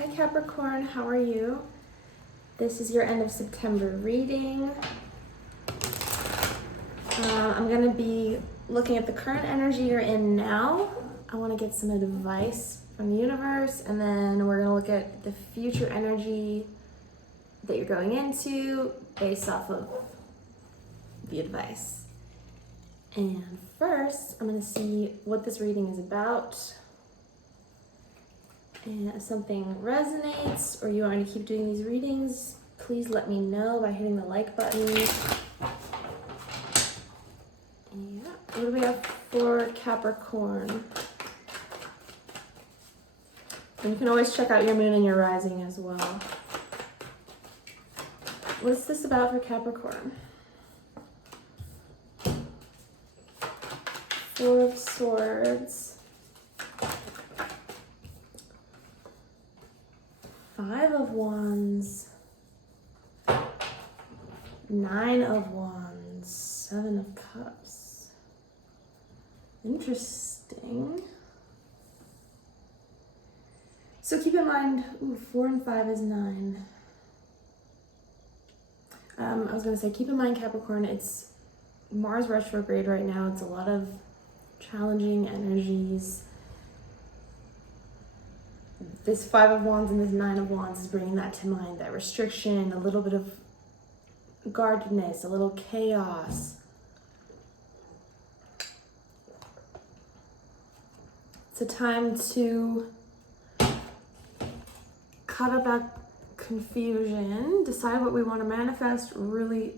Hi Capricorn, how are you? This is your end of September reading. I'm going to be looking at the current energy you're in now. I want to get some advice from the universe, and then we're going to look at the future energy that you're going into based off of the advice. And first, I'm going to see what this reading is about. And if something resonates or you want me to keep doing these readings, please let me know by hitting the like button. Yeah, what do we have for Capricorn? And you can always check out your moon and your rising as well. What's this about for Capricorn? Four of Swords. Five of Wands, Nine of Wands, Seven of Cups. Interesting. So keep in mind, 4 and 5 is 9. I was gonna say, keep in mind Capricorn, it's Mars retrograde right now. It's a lot of challenging energies. This 5 of Wands and this 9 of Wands is bringing that to mind, that restriction, a little bit of guardedness, a little chaos. It's a time to cut out that confusion, decide what we want to manifest, really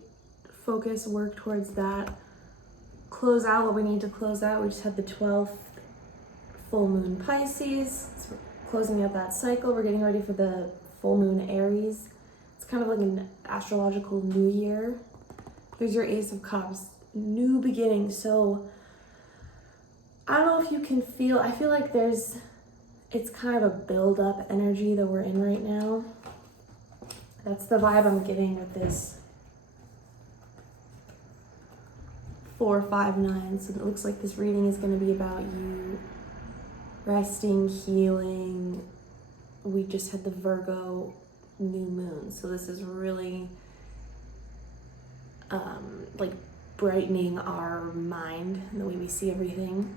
focus, work towards that, close out what we need to close out. We just had the 12th full moon Pisces. So closing out that cycle, we're getting ready for the full moon Aries. It's kind of like an astrological new year. Here's your Ace of Cups, new beginning. So I don't know if you can feel, I feel like it's kind of a build-up energy that we're in right now. That's the vibe I'm getting with this 4, 5, 9. So it looks like this reading is going to be about you resting, healing. We just had the Virgo new moon, so this is really like brightening our mind and the way we see everything,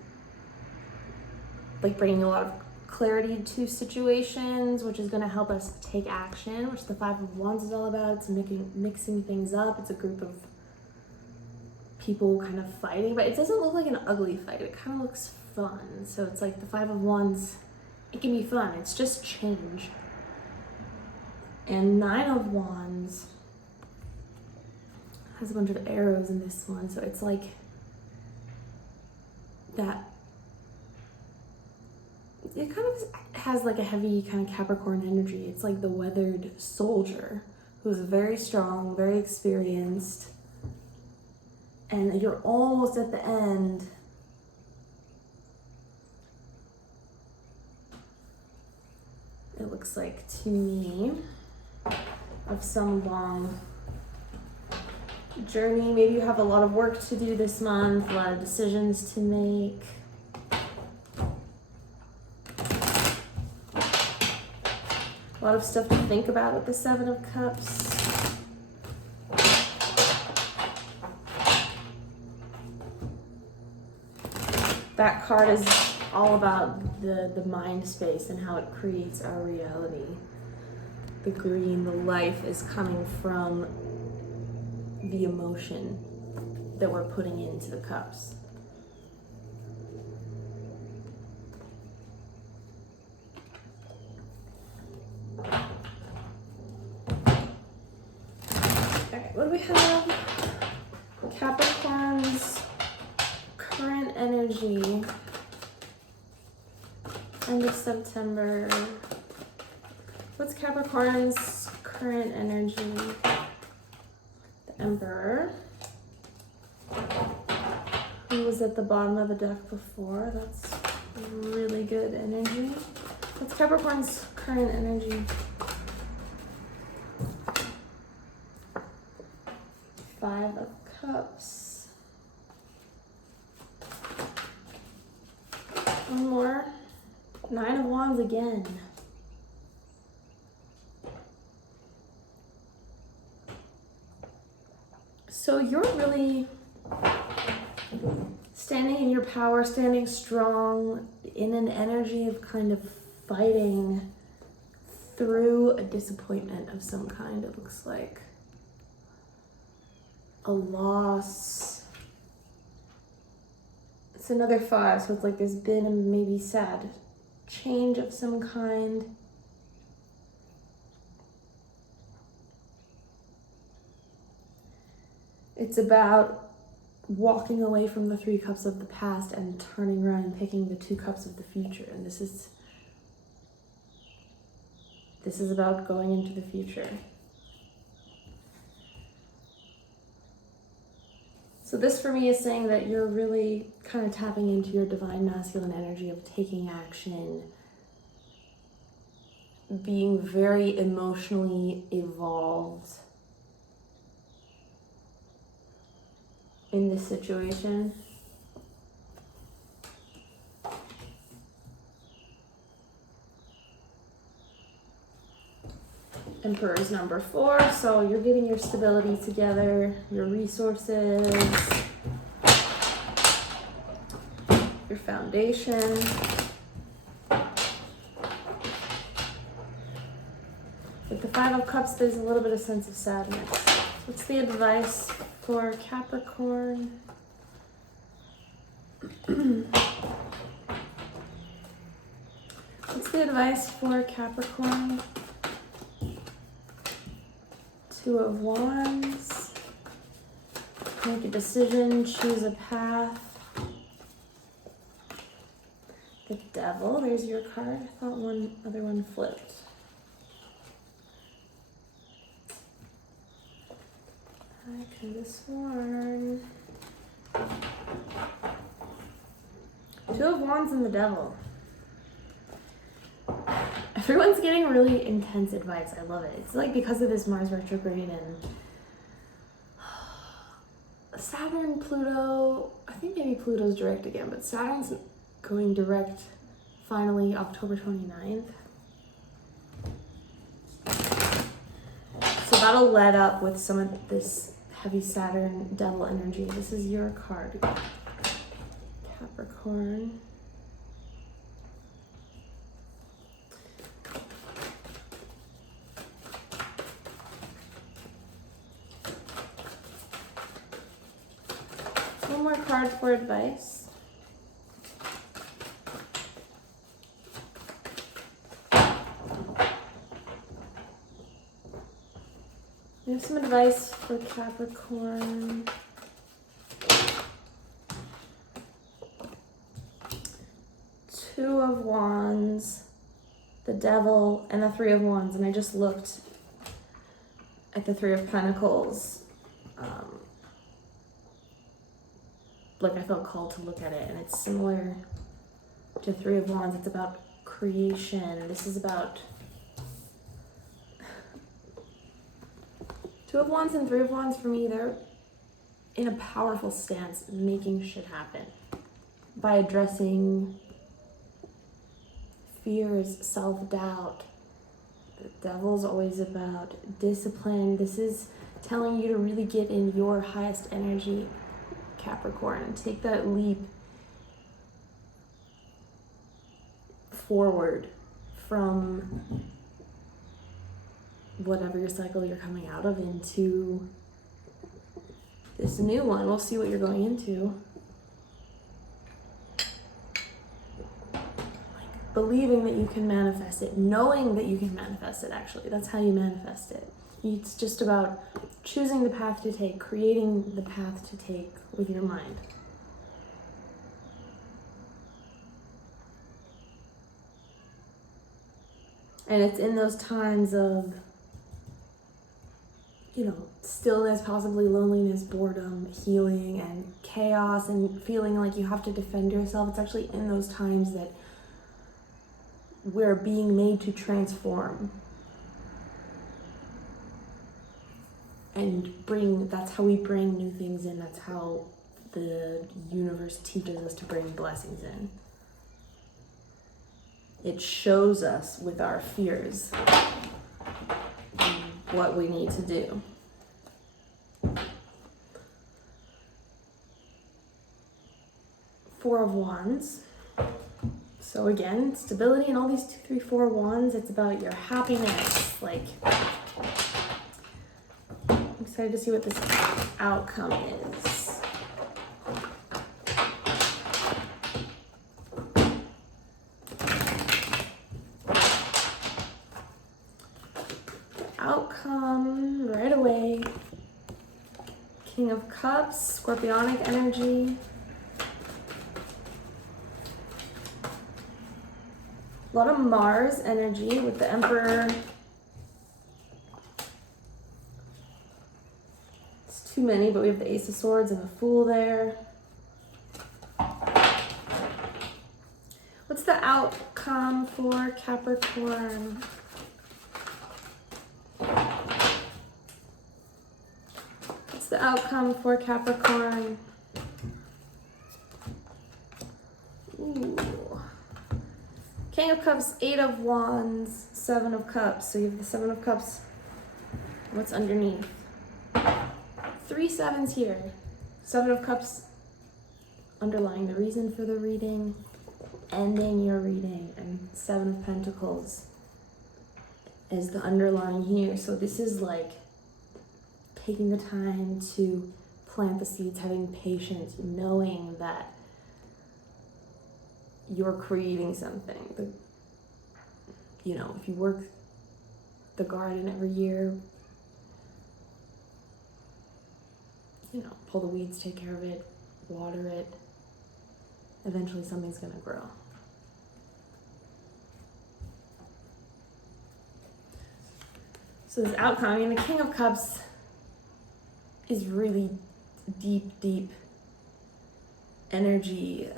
like bringing a lot of clarity to situations, which is going to help us take action, which the 5 of Wands is all about. It's mixing things up. It's a group of people kind of fighting, but it doesn't look like an ugly fight. It kind of looks fun. So it's like the 5 of Wands, it can be fun. It's just change. And 9 of Wands has a bunch of arrows in this one. So it's like that, it kind of has like a heavy kind of Capricorn energy. It's like the weathered soldier who's very strong, very experienced, and you're almost at the end. It looks like to me of some long journey. Maybe you have a lot of work to do this month, a lot of decisions to make. A lot of stuff to think about with the 7 of Cups. That card is all about the mind space and how it creates our reality. The green, the life is coming from the emotion that we're putting into the cups. Okay, what do we have? Capricorn's current energy. End of September. What's Capricorn's current energy? The Emperor. Who was at the bottom of the deck before? That's really good energy. What's Capricorn's current energy? 5 of Cups. One more. 9 of Wands again. So you're really standing in your power, standing strong in an energy of kind of fighting through a disappointment of some kind. It looks like a loss. It's another 5, so it's like there's been a maybe sad change of some kind. It's about walking away from the 3 cups of the past and turning around and picking the 2 cups of the future. And this is about going into the future. So this for me is saying that you're really kind of tapping into your divine masculine energy of taking action, being very emotionally evolved in this situation. Emperor is number 4, so you're getting your stability together, your resources, your foundation. With the 5 of Cups, there's a little bit of sense of sadness. What's the advice for Capricorn? What's the advice for Capricorn? 2 of Wands. Make a decision, choose a path. The Devil, there's your card. I thought one other one flipped. I could have sworn. 2 of Wands and the Devil. Everyone's getting really intense advice. I love it. It's like because of this Mars retrograde and Saturn, Pluto. I think maybe Pluto's direct again, but Saturn's going direct finally October 29th. So that'll let up with some of this heavy Saturn Devil energy. This is your card, Capricorn. One more card for advice. We have some advice for Capricorn. Two of Wands, the Devil, and the Three of Wands. And I just looked at the Three of Pentacles. Like I felt called to look at it, and it's similar to Three of Wands. It's about creation. This is about Two of Wands and Three of Wands. For me, they're in a powerful stance, making shit happen by addressing fears, self-doubt. The Devil's always about discipline. This is telling you to really get in your highest energy, Capricorn, and take that leap forward from whatever your cycle you're coming out of into this new one. We'll see what you're going into. Like believing that you can manifest it, knowing that you can manifest it, actually. That's how you manifest it. It's just about choosing the path to take, creating the path to take with your mind. And it's in those times of, stillness, possibly loneliness, boredom, healing, and chaos, and feeling like you have to defend yourself. It's actually in those times that we're being made to transform. And that's how we bring new things in. That's how the universe teaches us to bring blessings in. It shows us with our fears what we need to do. Four of Wands. So again, stability and all these 2, 3, 4 wands. It's about your happiness. Like, I'm excited to see what this outcome is. The outcome right away. King of Cups, Scorpionic energy. A lot of Mars energy with the Emperor. It's too many, but we have the Ace of Swords and the Fool there. What's the outcome for Capricorn? What's the outcome for Capricorn? Ooh. King of Cups, 8 of Wands, 7 of Cups. So you have the 7 of Cups. What's underneath? 3 sevens here. 7 of Cups underlying the reason for the reading, ending your reading, and 7 of Pentacles is the underlying here. So this is like taking the time to plant the seeds, having patience, knowing that you're creating something. You know, if you work the garden every year, you know, pull the weeds, take care of it, water it, eventually something's gonna grow. So this outcome, I mean, the King of Cups is really deep energy.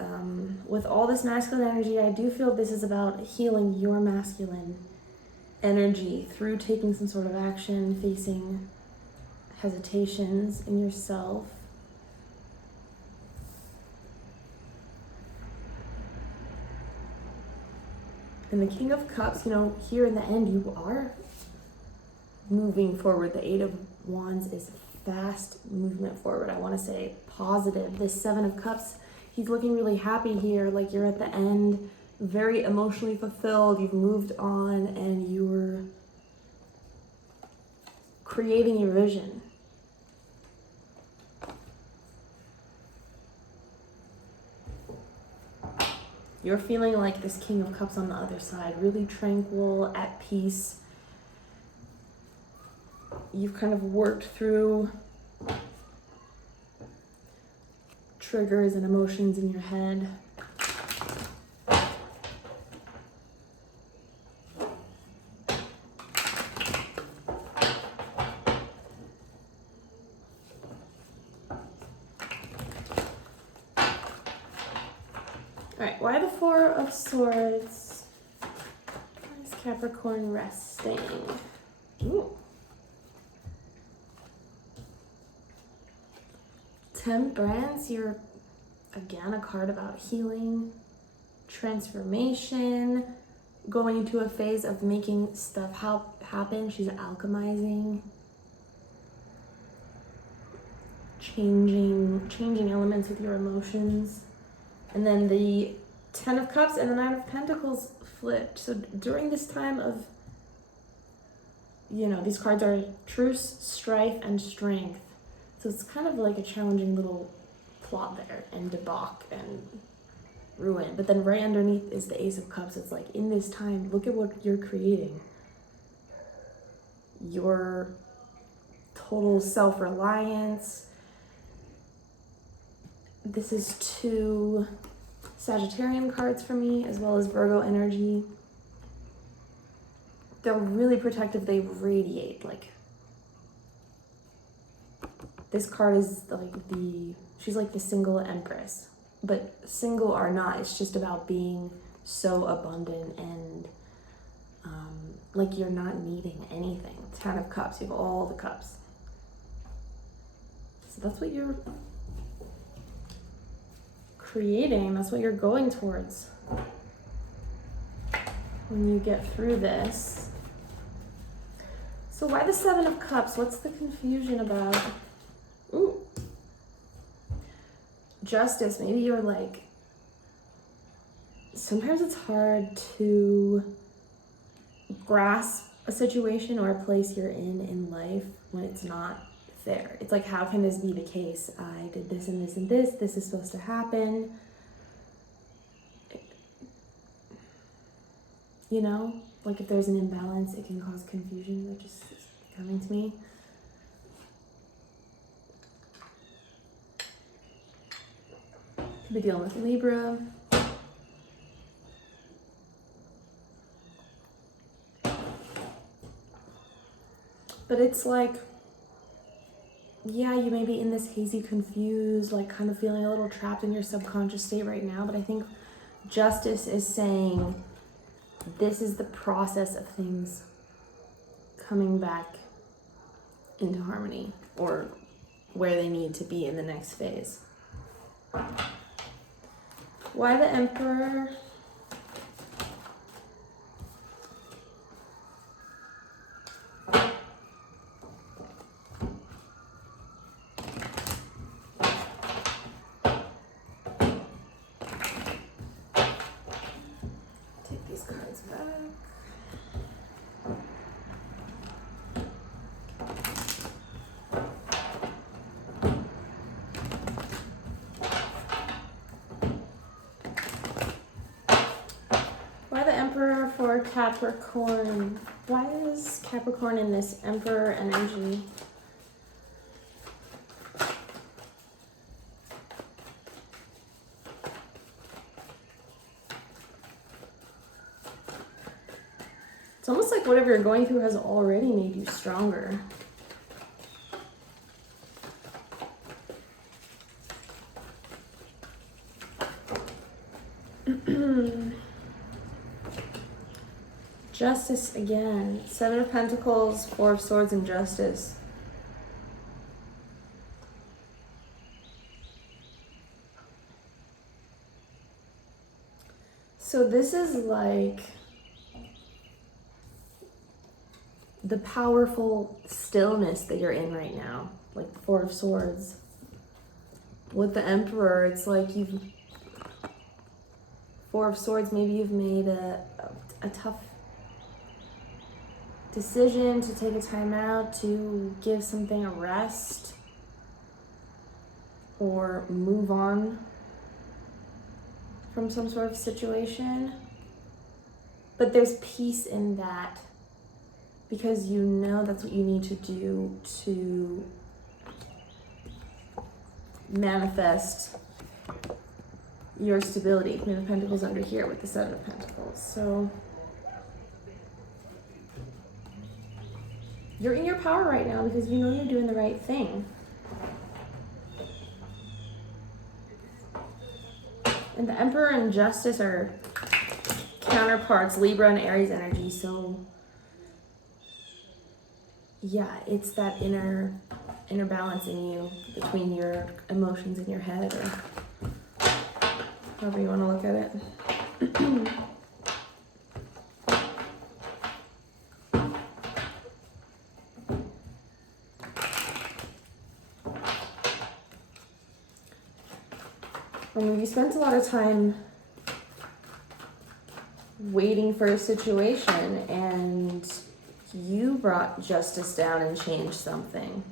With all this masculine energy, I do feel this is about healing your masculine energy through taking some sort of action, facing hesitations in yourself. And the King of Cups, you know, here in the end, you are moving forward. The 8 of Wands is fast movement forward. I want to say positive. This 7 of Cups, he's looking really happy here. Like you're at the end, very emotionally fulfilled. You've moved on and you're creating your vision. You're feeling like this King of Cups on the other side, really tranquil, at peace. You've kind of worked through triggers and emotions in your head. All right, why the 4 of Swords? Why is Capricorn resting? Ooh. Temperance, you're again a card about healing, transformation, going into a phase of making stuff happen. She's alchemizing, changing elements with your emotions. And then the 10 of Cups and the 9 of Pentacles flipped. So during this time of, you know, these cards are truce, strife, and strength. So it's kind of like a challenging little plot there, and debauch and ruin. But then right underneath is the Ace of Cups. It's like, in this time, look at what you're creating. Your total self-reliance. This is 2 Sagittarian cards for me, as well as Virgo energy. They're really protective. They radiate, like, this card is like she's like the single empress, but single or not, it's just about being so abundant and like you're not needing anything. 10 of Cups, you have all the cups. So that's what you're creating, that's what you're going towards when you get through this. So why the 7 of Cups? What's the confusion about? Ooh. Justice. Maybe you're like sometimes it's hard to grasp a situation or a place you're in life when it's not there. It's like, how can this be the case? I did this and this and this. This is supposed to happen. You know, like if there's an imbalance, it can cause confusion. That just is coming to me. Could be dealing with Libra. But it's like, yeah, you may be in this hazy, confused, like kind of feeling a little trapped in your subconscious state right now. But I think justice is saying this is the process of things coming back into harmony, or where they need to be in the next phase. Why the Emperor? Take these cards back. Why the Emperor for Capricorn? Why is Capricorn in this Emperor energy? It's almost like whatever you're going through has already made you stronger. Justice again. Seven of Pentacles, Four of Swords, and Justice. So this is like the powerful stillness that you're in right now. Like the Four of Swords. With the Emperor, it's like you've... Four of Swords, maybe you've made a tough decision to take a time out, to give something a rest, or move on from some sort of situation. But there's peace in that because you know that's what you need to do to manifest your stability. Queen of Pentacles under here with the Seven of Pentacles. So you're in your power right now because you know you're doing the right thing. And the Emperor and Justice are counterparts, Libra and Aries energy. So yeah, it's that inner balance in you between your emotions in your head, or however you want to look at it. You spent a lot of time waiting for a situation and you brought justice down and changed something.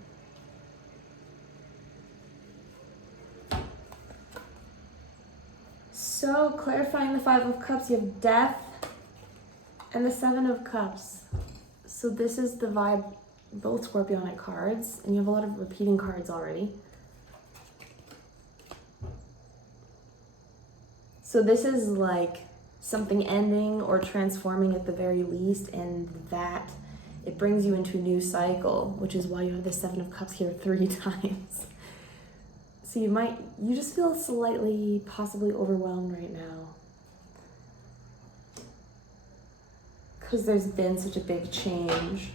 So clarifying the Five of Cups, you have Death and the Seven of Cups. So this is the vibe, both Scorpionic cards, and you have a lot of repeating cards already. So this is like something ending or transforming at the very least, and that it brings you into a new cycle, which is why you have the Seven of Cups here 3 times. So you just feel slightly, possibly overwhelmed right now. Because there's been such a big change.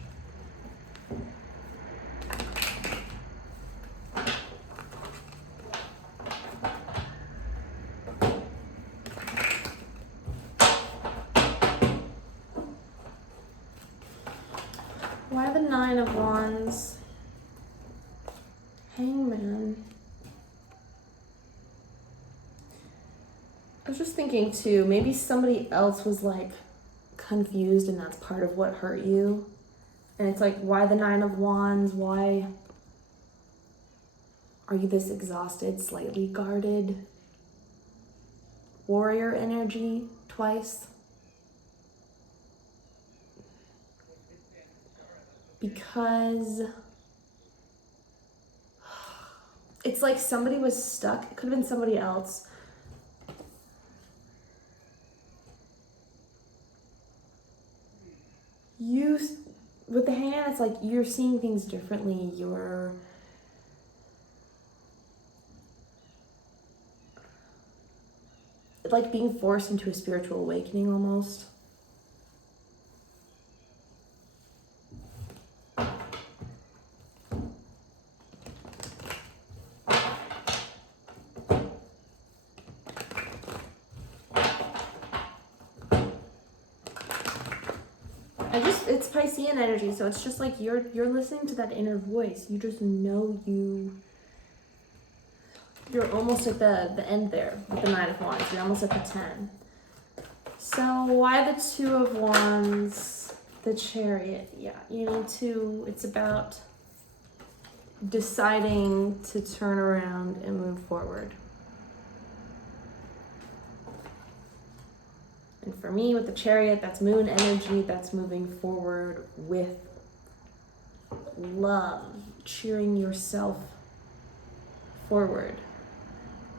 Why the Nine of Wands? Hangman. I was just thinking thinking too, maybe somebody else was like confused and that's part of what hurt you. And it's like, why the Nine of Wands? Why are you this exhausted, slightly guarded? Warrior energy twice. Because it's like somebody was stuck. It could have been somebody else. With the Hangman, it's like you're seeing things differently. You're like being forced into a spiritual awakening almost. It's Piscean energy, so it's just like you're listening to that inner voice. You just know you're almost at the end there with the Nine of Wands. You're almost at the 10. So why the Two of Wands, the Chariot? Yeah, you need to, it's about deciding to turn around and move forward. And for me, with the Chariot, that's moon energy. That's moving forward with love, cheering yourself forward.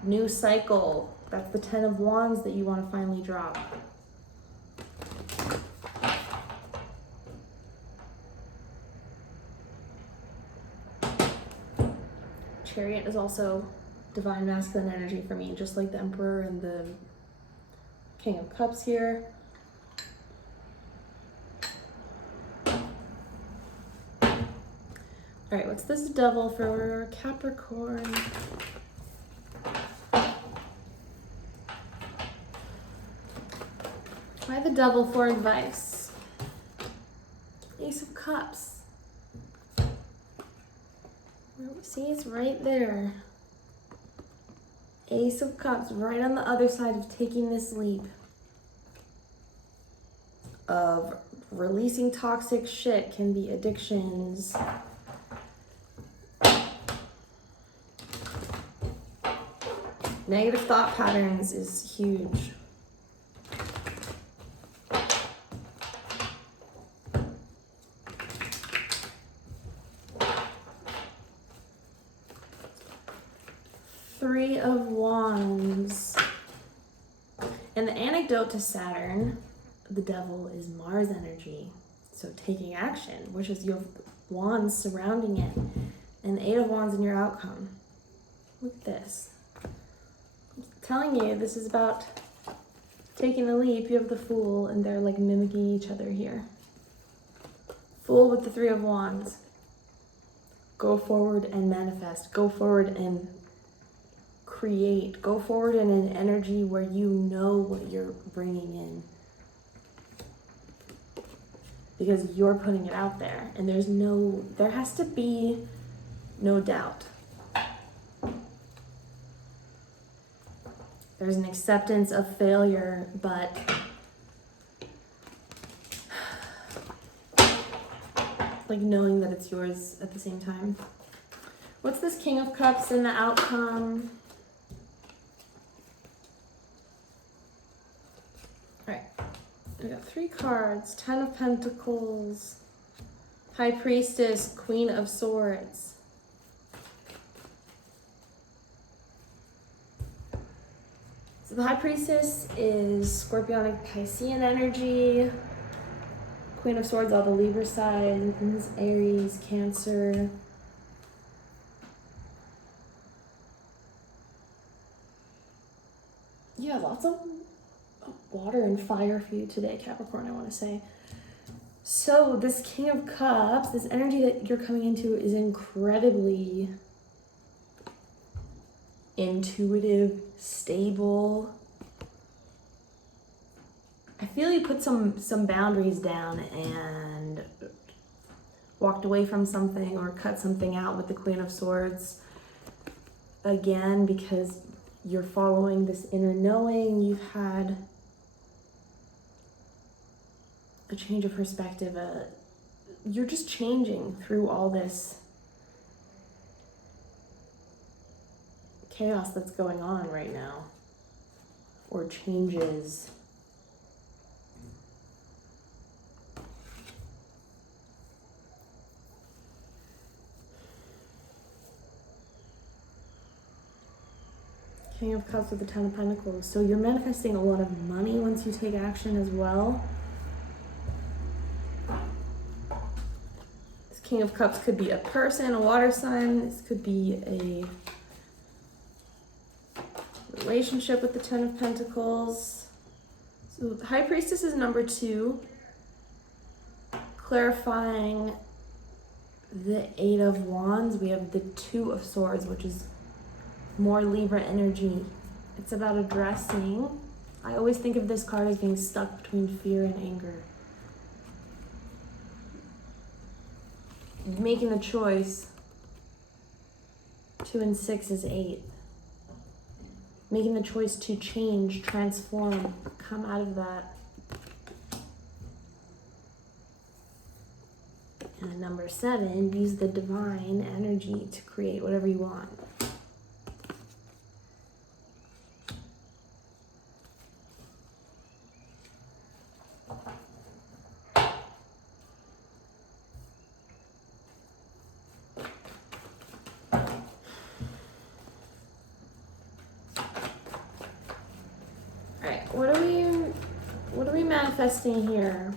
New cycle. That's the 10 of Wands that you want to finally drop. Chariot is also divine masculine energy for me, just like the Emperor and the King of Cups here. All right, what's this Devil for Capricorn? Why the Devil for advice? Ace of Cups. See, it's right there. Ace of Cups, right on the other side of taking this leap. Of releasing toxic shit, can be addictions. Negative thought patterns is huge. Three of Wands. And the antidote to Saturn, the Devil, is Mars energy. So taking action, which is your wands surrounding it. And the Eight of Wands in your outcome. Look at this. I'm telling you, this is about taking the leap. You have the Fool, and they're like mimicking each other here. Fool with the Three of Wands. Go forward and manifest. Go forward and create. Go forward in an energy where you know what you're bringing in. Because you're putting it out there. And there has to be no doubt. There's an acceptance of failure, but like knowing that it's yours at the same time. What's this King of Cups in the outcome? We got 3 cards. 10 of Pentacles, High Priestess, Queen of Swords. So the High Priestess is Scorpionic Piscean energy. Queen of Swords, all the Libra signs, Aries, Cancer. Yeah, lots of water and fire for you today, Capricorn, I want to say. So this King of Cups, this energy that you're coming into is incredibly intuitive, stable. I feel you put some boundaries down and walked away from something or cut something out with the Queen of Swords again, because you're following this inner knowing, you've had a change of perspective, you're just changing through all this chaos that's going on right now, or changes. King of Cups with the Ten of Pentacles. So you're manifesting a lot of money once you take action as well. This King of Cups could be a person, a water sign. This could be a relationship with the Ten of Pentacles. So the High Priestess is number 2. Clarifying the 8 of Wands. We have the 2 of Swords, which is more Libra energy. It's about addressing. I always think of this card as being stuck between fear and anger. Making the choice. 2 and 6 is 8. Making the choice to change, transform, come out of that. And number 7, use the divine energy to create whatever you want. What are we manifesting here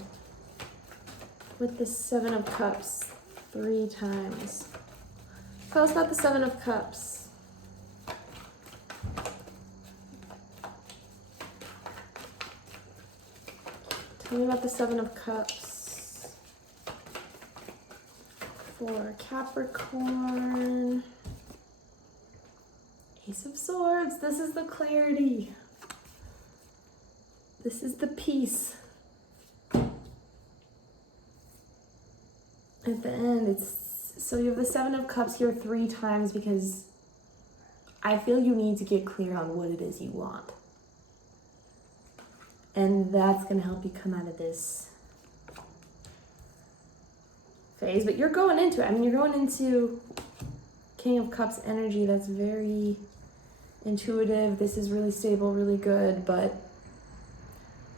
with the 7 of Cups 3 times? Tell us about the 7 of Cups. Tell me about the 7 of Cups for Capricorn. Ace of Swords. This is the clarity. This is the peace. At the end, it's so you have the 7 of Cups here 3 times because I feel you need to get clear on what it is you want. And that's going to help you come out of this phase. But you're going into it. I mean, you're going into King of Cups energy that's very intuitive. This is really stable, really good, but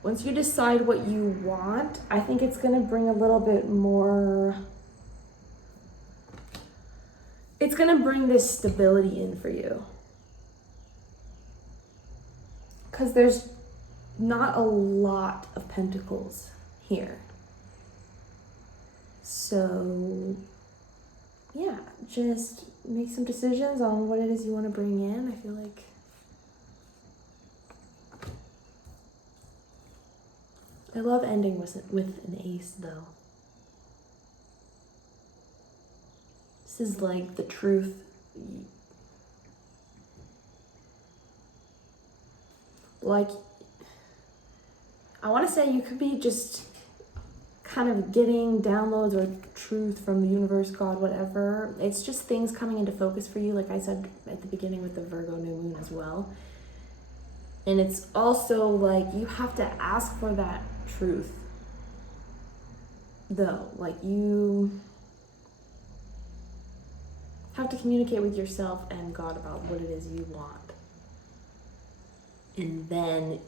once you decide what you want, I think it's going to bring a little bit more. It's going to bring this stability in for you. Because there's not a lot of pentacles here. So, yeah, just make some decisions on what it is you want to bring in. I feel like I love ending with an ace, though. This is like the truth. Like, I want to say you could be just kind of getting downloads or truth from the universe, God, whatever. It's just things coming into focus for you, like I said at the beginning with the Virgo new moon as well. And it's also like you have to ask for that truth, though. Like, you have to communicate with yourself and God about what it is you want. And then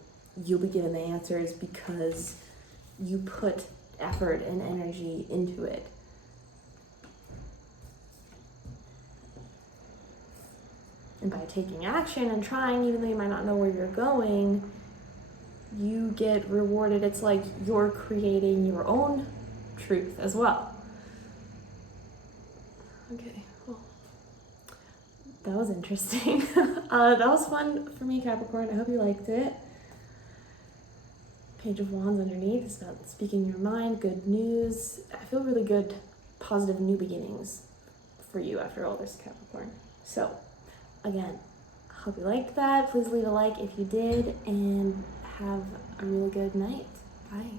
you'll be given the answers because you put effort and energy into it. And by taking action and trying, even though you might not know where you're going, you get rewarded. It's like you're creating your own truth as well. Okay, well, that was interesting. That was fun for me, Capricorn. I hope you liked it. Page of Wands underneath is about speaking your mind, good news. I feel really good, positive new beginnings for you after all this, Capricorn. So, again, I hope you liked that. Please leave a like if you did, and have a really good night. Bye.